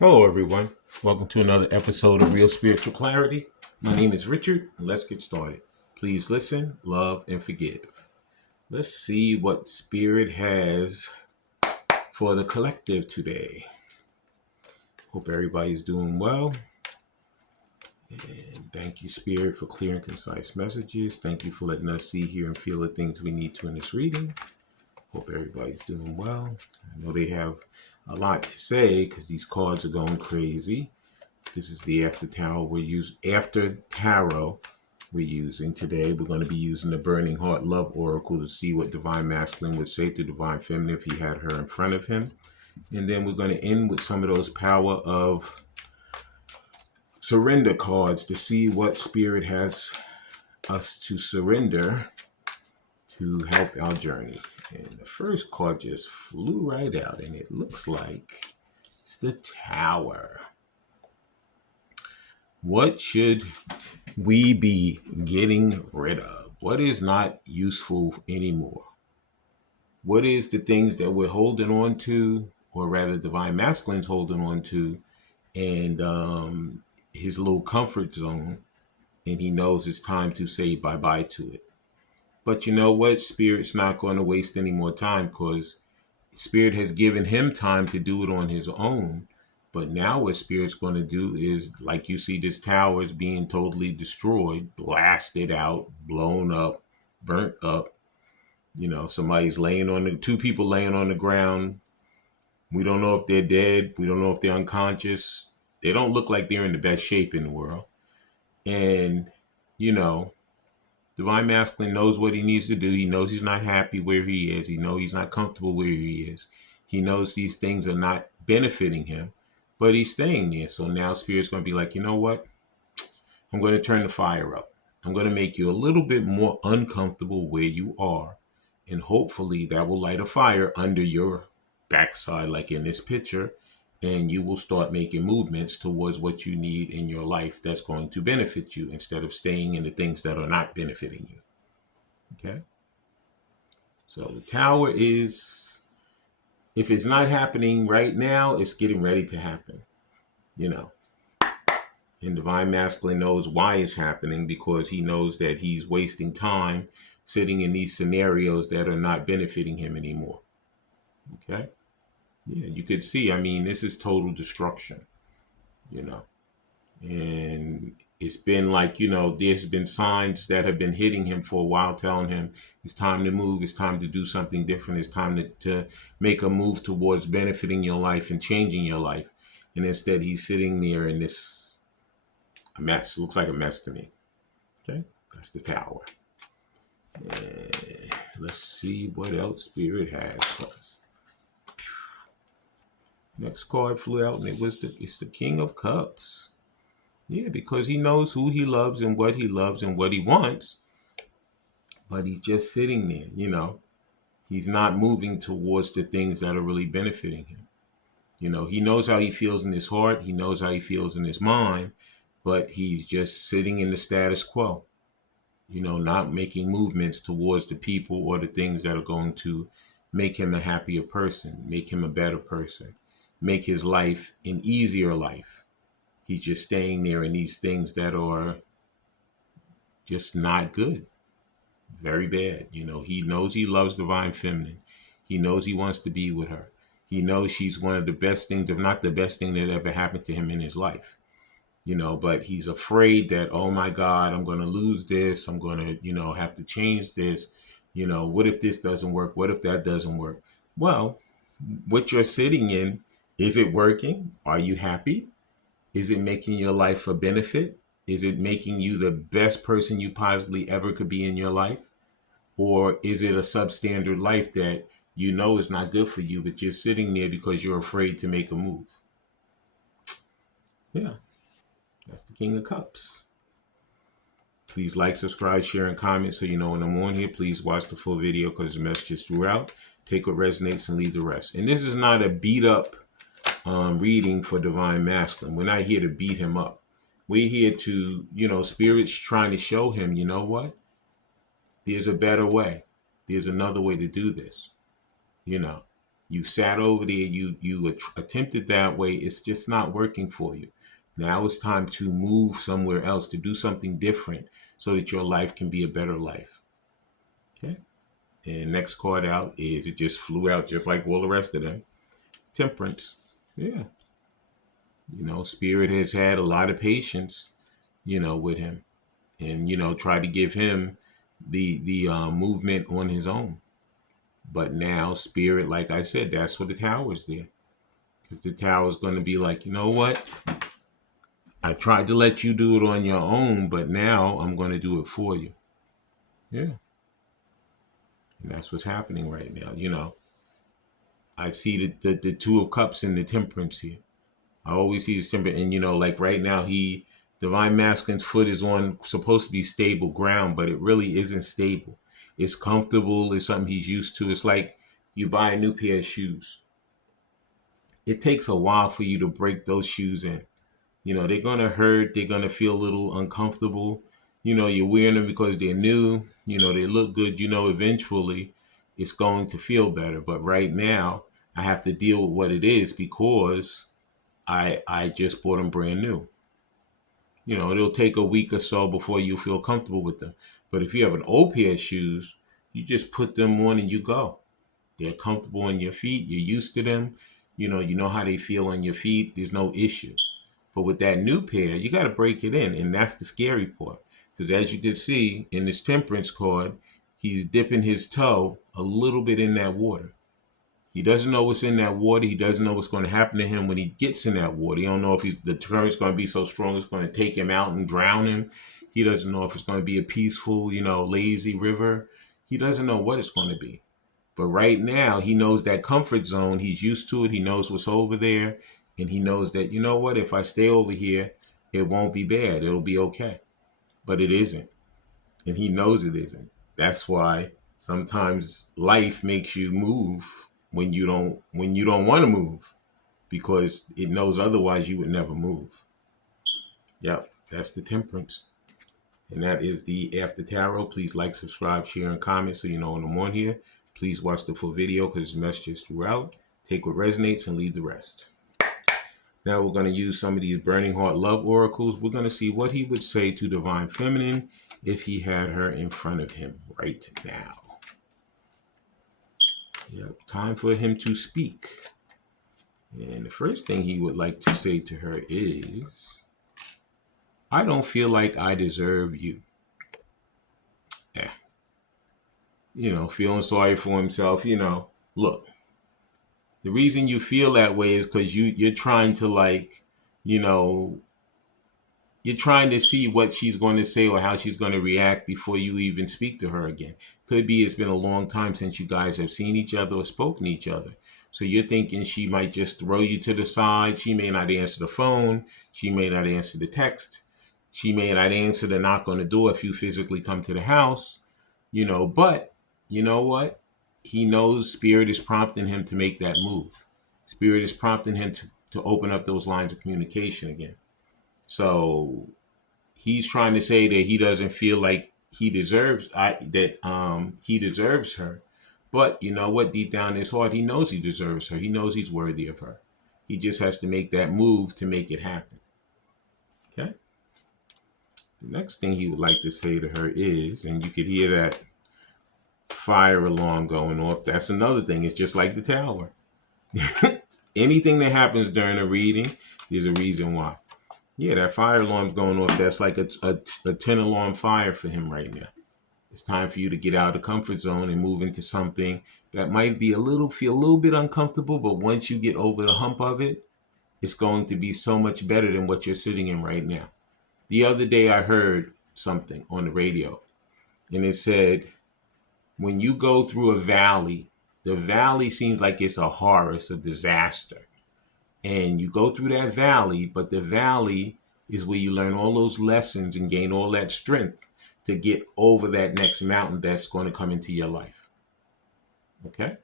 Hello, everyone. Welcome to another episode of Real Spiritual Clarity. My name is Richard, and let's get started. Please listen, love, and forgive. Let's see what Spirit has for the collective today. Hope everybody's doing well. And thank you, Spirit, for clear and concise messages. Thank you for letting us see, hear, and feel the things we need to in this reading. Hope everybody's doing well. I know they have a lot to say because these cards are going crazy. This is the after tarot we're using today. We're going to be using the Burning Heart Love Oracle to see what Divine Masculine would say to Divine Feminine if he had her in front of him. And then we're going to end with some of those Power of Surrender cards to see what Spirit has us to surrender to help our journey. And the first card just flew right out, and it looks like it's the Tower. What should we be getting rid of? What is not useful anymore? What is the things that we're holding on to, or rather Divine Masculine's holding on to, and his little comfort zone, and he knows it's time to say bye-bye to it. But you know what? Spirit's not going to waste any more time because Spirit has given him time to do it on his own. But now what Spirit's going to do is, like you see this tower is being totally destroyed, blasted out, blown up, burnt up. You know, two people laying on the ground. We don't know if they're dead. We don't know if they're unconscious. They don't look like they're in the best shape in the world. And, you know, Divine Masculine knows what he needs to do. He knows he's not happy where he is. He knows he's not comfortable where he is. He knows these things are not benefiting him, but he's staying there. So now Spirit's going to be like, you know what? I'm going to turn the fire up. I'm going to make you a little bit more uncomfortable where you are. And hopefully that will light a fire under your backside, like in this picture. And you will start making movements towards what you need in your life that's going to benefit you instead of staying in the things that are not benefiting you. Okay? So the Tower is, if it's not happening right now, it's getting ready to happen. You know. And Divine Masculine knows why it's happening because he knows that he's wasting time sitting in these scenarios that are not benefiting him anymore. Okay? Yeah, you could see, I mean, this is total destruction, you know. And it's been like, you know, there's been signs that have been hitting him for a while, telling him it's time to move, it's time to do something different, it's time to make a move towards benefiting your life and changing your life. And instead, he's sitting there in this mess. It looks like a mess to me. Okay, that's the Tower. And let's see what else Spirit has for us. Next card flew out, and it's the King of Cups. Yeah, because he knows who he loves and what he wants, but he's just sitting there, you know. He's not moving towards the things that are really benefiting him. You know, he knows how he feels in his heart, he knows how he feels in his mind, but he's just sitting in the status quo, you know, not making movements towards the people or the things that are going to make him a happier person, make him a better person, make his life an easier life. He's just staying there in these things that are just not good, very bad. You know, he knows he loves Divine Feminine. He knows he wants to be with her. He knows she's one of the best things, if not the best thing that ever happened to him in his life. You know, but he's afraid that, oh my God, I'm going to lose this. I'm going to, you know, have to change this. You know, what if this doesn't work? What if that doesn't work? Well, what you're sitting in, is it working? Are you happy? Is it making your life a benefit? Is it making you the best person you possibly ever could be in your life? Or is it a substandard life that you know is not good for you, but you're sitting there because you're afraid to make a move? Yeah, that's the King of Cups. Please like, subscribe, share, and comment so you know when I'm on here. Please watch the full video because the messages throughout. Take what resonates and leave the rest. And this is not a beat up reading for Divine Masculine. We're not here to beat him up. We're here to, you know, Spirit's trying to show him, you know what? There's a better way. There's another way to do this, you know. You sat over there, you attempted that way. It's just not working for you. Now it's time to move somewhere else, to do something different so that your life can be a better life. Okay. And next card out is, it just flew out just like all the rest of them. Temperance. Yeah. Spirit has had a lot of patience, with him, and try to give him the movement on his own. But now Spirit, like I said, that's what the Tower's there. Because the Tower's going to be like, you know what? I tried to let you do it on your own, but now I'm going to do it for you. Yeah. And that's what's happening right now. I see the Two of Cups and the Temperance here. I always see this temperance. And, like right now, Divine Masculine's foot is on supposed to be stable ground, but it really isn't stable. It's comfortable. It's something he's used to. It's like you buy a new pair of shoes. It takes a while for you to break those shoes in. They're going to hurt. They're going to feel a little uncomfortable. You're wearing them because they're new. They look good. Eventually it's going to feel better. But right now, I have to deal with what it is because I just bought them brand new. It'll take a week or so before you feel comfortable with them. But if you have an old pair of shoes, you just put them on and you go. They're comfortable on your feet. You're used to them. You know how they feel on your feet. There's no issue. But with that new pair, you got to break it in. And that's the scary part. Because as you can see in this Temperance card, he's dipping his toe a little bit in that water. He doesn't know what's in that water. He doesn't know what's going to happen to him when he gets in that water. He don't know if the current's going to be so strong it's going to take him out and drown him. He doesn't know if it's going to be a peaceful, lazy river. He doesn't know what it's going to be. But right now, he knows that comfort zone. He's used to it. He knows what's over there. And he knows that, if I stay over here, it won't be bad. It'll be okay. But it isn't. And he knows it isn't. That's why sometimes life makes you move when you don't want to move, because it knows otherwise you would never move. Yep, that's the Temperance. And that is the After Tarot. Please like, subscribe, share, and comment so you know when I'm on here. Please watch the full video because there's messages throughout. Take what resonates and leave the rest. Now we're going to use some of these Burning Heart Love Oracles. We're going to see what he would say to Divine Feminine if he had her in front of him right now. Yep, time for him to speak. And the first thing he would like to say to her is, I don't feel like I deserve you. Yeah. Feeling sorry for himself, look. The reason you feel that way is because you're trying to you're trying to see what she's going to say or how she's going to react before you even speak to her again. Could be it's been a long time since you guys have seen each other or spoken to each other. So you're thinking she might just throw you to the side. She may not answer the phone. She may not answer the text. She may not answer the knock on the door if you physically come to the house. But you know what? He knows Spirit is prompting him to make that move. Spirit is prompting him to open up those lines of communication again. So he's trying to say that he doesn't feel like he deserves he deserves her. But you know what? Deep down in his heart, he knows he deserves her. He knows he's worthy of her. He just has to make that move to make it happen. Okay. The next thing he would like to say to her is, and you could hear that fire alarm going off. That's another thing. It's just like the Tower. Anything that happens during a reading, there's a reason why. Yeah, that fire alarm's going off. That's like a 10-alarm fire for him right now. It's time for you to get out of the comfort zone and move into something that might be feel a little bit uncomfortable, but once you get over the hump of it, it's going to be so much better than what you're sitting in right now. The other day I heard something on the radio, and it said, when you go through a valley, the valley seems like it's a horror, it's a disaster. And you go through that valley, but the valley is where you learn all those lessons and gain all that strength to get over that next mountain that's going to come into your life. Okay?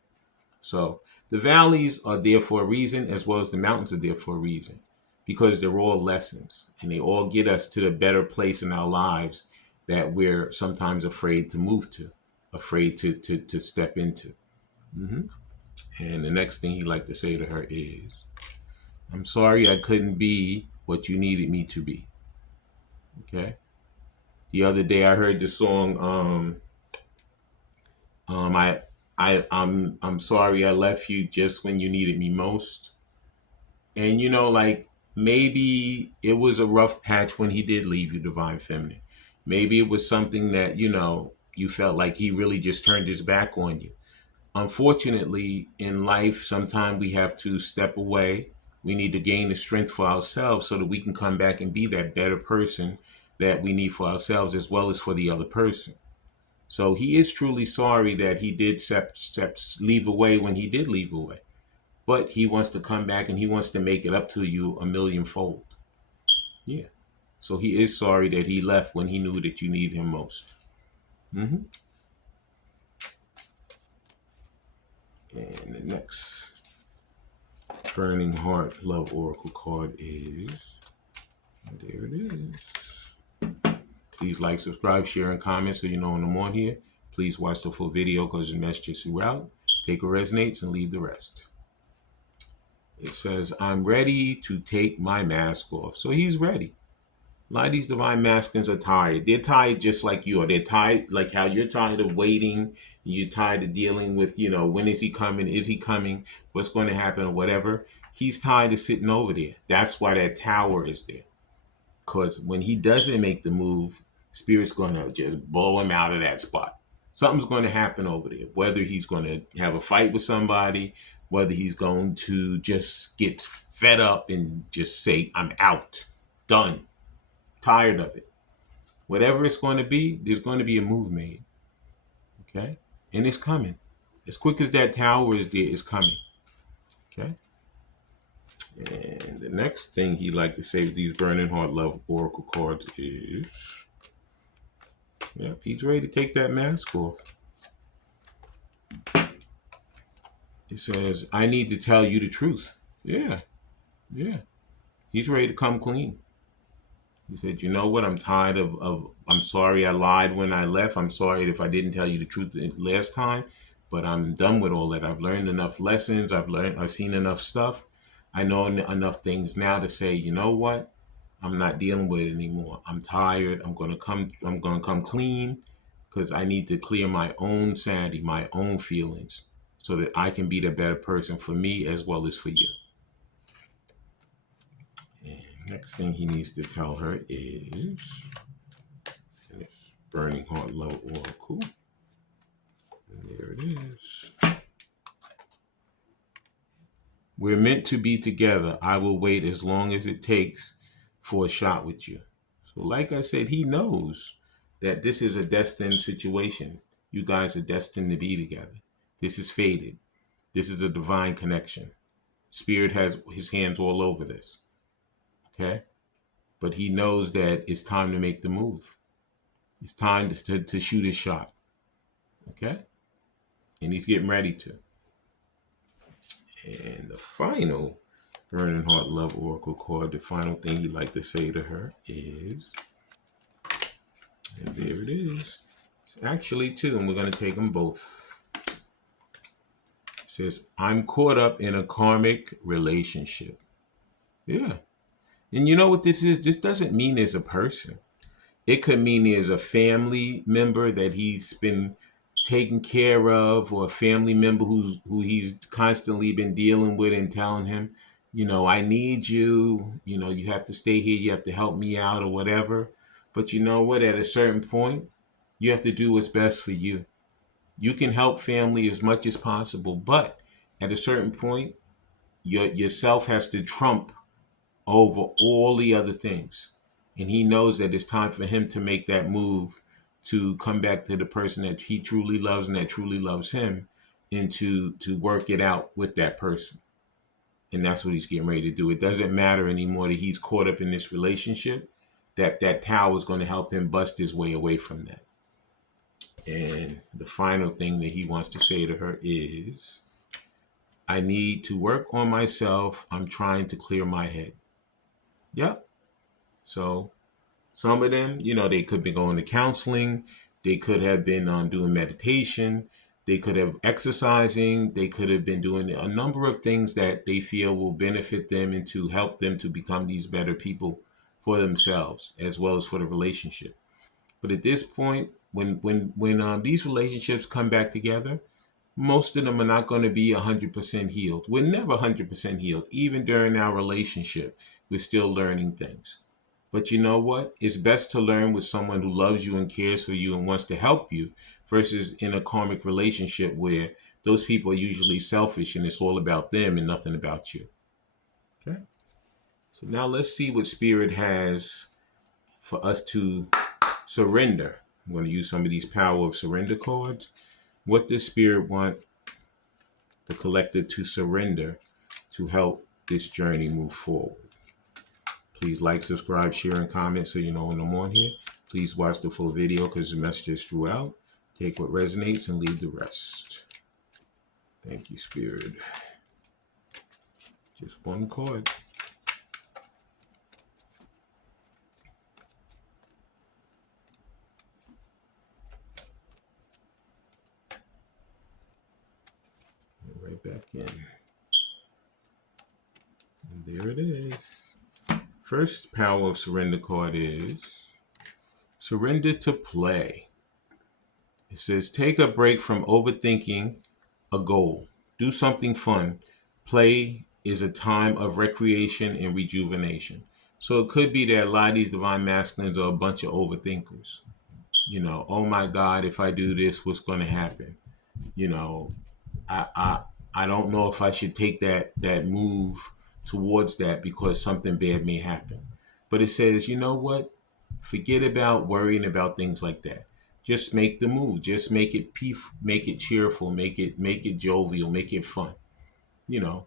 So the valleys are there for a reason, as well as the mountains are there for a reason, because they're all lessons and they all get us to the better place in our lives that we're sometimes afraid to move to, afraid to step into. Mm-hmm. And the next thing he like to say to her is, I'm sorry I couldn't be what you needed me to be. Okay. The other day I heard the song, um, I, I'm sorry I left you just when you needed me most. And like maybe it was a rough patch when he did leave you, Divine Feminine. Maybe it was something that, you felt like he really just turned his back on you. Unfortunately, in life, sometimes we have to step away. We need to gain the strength for ourselves so that we can come back and be that better person that we need for ourselves as well as for the other person. So he is truly sorry that he did leave away when he did leave away. But he wants to come back and he wants to make it up to you a millionfold. Yeah. So he is sorry that he left when he knew that you need him most. hmm And the next Burning Heart Love Oracle card is, there it is. Please like, subscribe, share, and comment so you know when I'm on here. Please watch the full video because the messages throughout. Take what resonates and leave the rest. It says, I'm ready to take my mask off. So he's ready. A lot of these divine masculines are tired. They're tired just like you are. They're tired like how you're tired of waiting. You're tired of dealing with, when is he coming? Is he coming? What's going to happen or whatever? He's tired of sitting over there. That's why that tower is there. Because when he doesn't make the move, Spirit's going to just blow him out of that spot. Something's going to happen over there. Whether he's going to have a fight with somebody, whether he's going to just get fed up and just say, I'm out. Done. Tired of it. Whatever it's going to be, there's going to be a move made. Okay? And it's coming. As quick as that tower is there, it's coming. Okay? And the next thing he like to say with these Burning Heart Love Oracle cards is, yep, he's ready to take that mask off. It says, I need to tell you the truth. Yeah. Yeah. He's ready to come clean. He said, you know what? I'm tired of I'm sorry I lied when I left. I'm sorry if I didn't tell you the truth last time, but I'm done with all that. I've learned enough lessons. I've seen enough stuff. I know enough things now to say, you know what? I'm not dealing with it anymore. I'm tired. I'm gonna come clean because I need to clear my own sanity, my own feelings, so that I can be the better person for me as well as for you. And next thing he needs to tell her is, this Burning Heart Love Oracle. And there it is. We're meant to be together. I will wait as long as it takes for a shot with you. So like I said, he knows that this is a destined situation. You guys are destined to be together. This is fated. This is a divine connection. Spirit has his hands all over this. Okay? But he knows that it's time to make the move. It's time to shoot his shot. Okay? And he's getting ready to. And the final Burning Heart Love Oracle card, the final thing he'd like to say to her is, and there it is. It's actually two, and we're going to take them both. It says, I'm caught up in a karmic relationship. Yeah. And you know what this is? This doesn't mean there's a person. It could mean there's a family member that he's been taking care of, or a family member who he's constantly been dealing with and telling him, I need you, you have to stay here, you have to help me out or whatever. But you know what? At a certain point, you have to do what's best for you. You can help family as much as possible, but at a certain point, yourself has to trump over all the other things. And he knows that it's time for him to make that move to come back to the person that he truly loves and that truly loves him, and to work it out with that person. And that's what he's getting ready to do. It doesn't matter anymore that he's caught up in this relationship. That tower is going to help him bust his way away from that. And the final thing that he wants to say to her is, I need to work on myself. I'm trying to clear my head. Yep. So some of them, they could be going to counseling. They could have been doing meditation. They could have exercising. They could have been doing a number of things that they feel will benefit them and to help them to become these better people for themselves as well as for the relationship. But at this point, when these relationships come back together, most of them are not going to be 100% healed. We're never 100% healed. Even during our relationship, we're still learning things. But you know what? It's best to learn with someone who loves you and cares for you and wants to help you versus in a karmic relationship where those people are usually selfish and it's all about them and nothing about you. Okay. So now let's see what Spirit has for us to surrender. I'm going to use some of these power of surrender cards. What does Spirit want the collective to surrender to help this journey move forward? Please like, subscribe, share, and comment so you know when I'm on here. Please watch the full video because the message is throughout. Take what resonates and leave the rest. Thank you, Spirit. Just one card. Right back in. And there it is. First power of surrender card is surrender to play. It says take a break from overthinking a goal. Do something fun. Play is a time of recreation and rejuvenation. So it could be that a lot of these divine masculines are a bunch of overthinkers. You know, oh my God, if I do this, what's going to happen? You know, I, I I don't know if I should take that move towards that because something bad may happen. But it says, you know what? Forget about worrying about things like that. Just make the move. Just make it make it cheerful, make it jovial, make it fun. You know,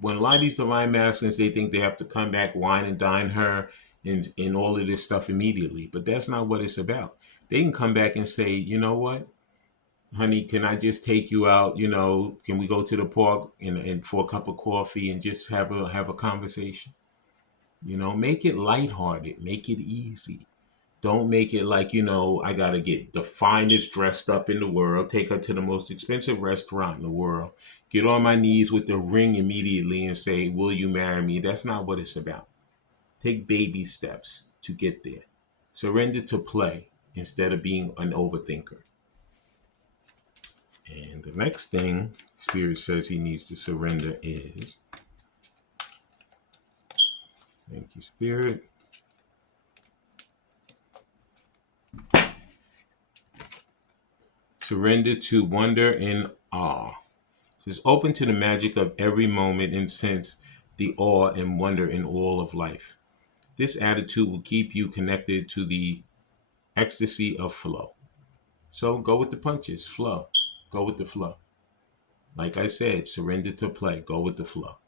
when a lot of these divine masculines, they think they have to come back, wine and dine her, and all of this stuff immediately. But that's not what it's about. They can come back and say, you know what, honey, can I just take you out? You know, can we go to the park and for a cup of coffee and just have a conversation? You know, make it lighthearted, make it easy. Don't make it like, you know, I got to get the finest dressed up in the world, take her to the most expensive restaurant in the world, get on my knees with the ring immediately and say, will you marry me? That's not what it's about. Take baby steps to get there. Surrender to play instead of being an overthinker. And the next thing Spirit says he needs to surrender is, thank you, Spirit. Surrender to wonder and awe. It's open to the magic of every moment and sense the awe and wonder in all of life. This attitude will keep you connected to the ecstasy of flow. So go with the punches, flow. Go with the flow. Like I said, surrender to play, go with the flow.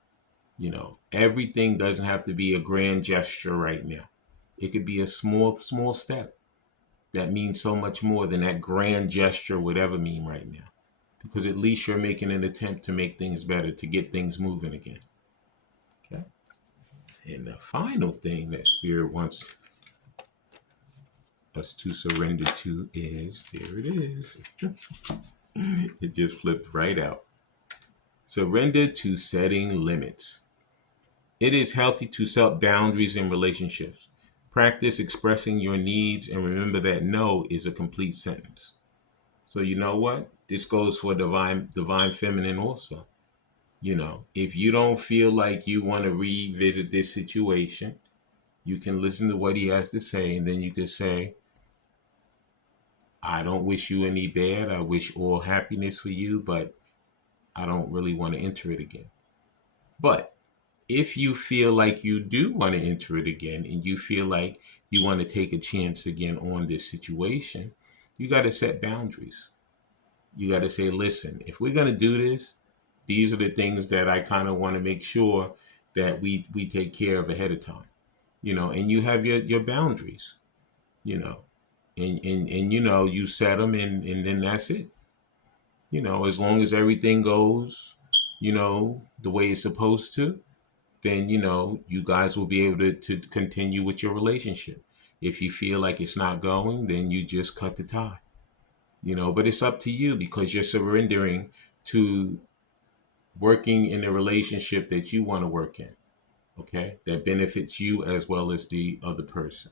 You know, everything doesn't have to be a grand gesture right now. It could be a small step that means so much more than that grand gesture would ever mean right now. Because at least you're making an attempt to make things better, to get things moving again. Okay. And the final thing that Spirit wants us to surrender to is, there it is. It just flipped right out. Surrender to setting limits. It is healthy to set boundaries in relationships. Practice expressing your needs and remember that no is a complete sentence. So you know what? This goes for divine feminine also. You know, if you don't feel like you want to revisit this situation, you can listen to what he has to say, and then you can say, I don't wish you any bad. I wish all happiness for you, but I don't really want to enter it again. But if you feel like you do want to enter it again and you feel like you want to take a chance again on this situation, you got to set boundaries. You got to say, listen, if we're going to do this, these are the things that I kind of want to make sure that we take care of ahead of time, you know, and you have your boundaries, you know, and you know, you set them and then that's it. You know, as long as everything goes, you know, the way it's supposed to, then, you know, you guys will be able to continue with your relationship. If you feel like it's not going, then you just cut the tie. but it's up to you because you're surrendering to working in a relationship that you want to work in, okay, that benefits you as well as the other person.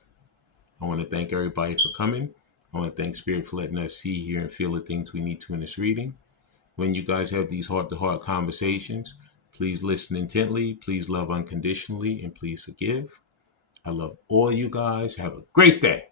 I want to thank everybody for coming. I want to thank Spirit for letting us see, hear, and feel the things we need to in this reading. When you guys have these heart-to-heart conversations, please listen intently, please love unconditionally, and please forgive. I love all you guys. Have a great day.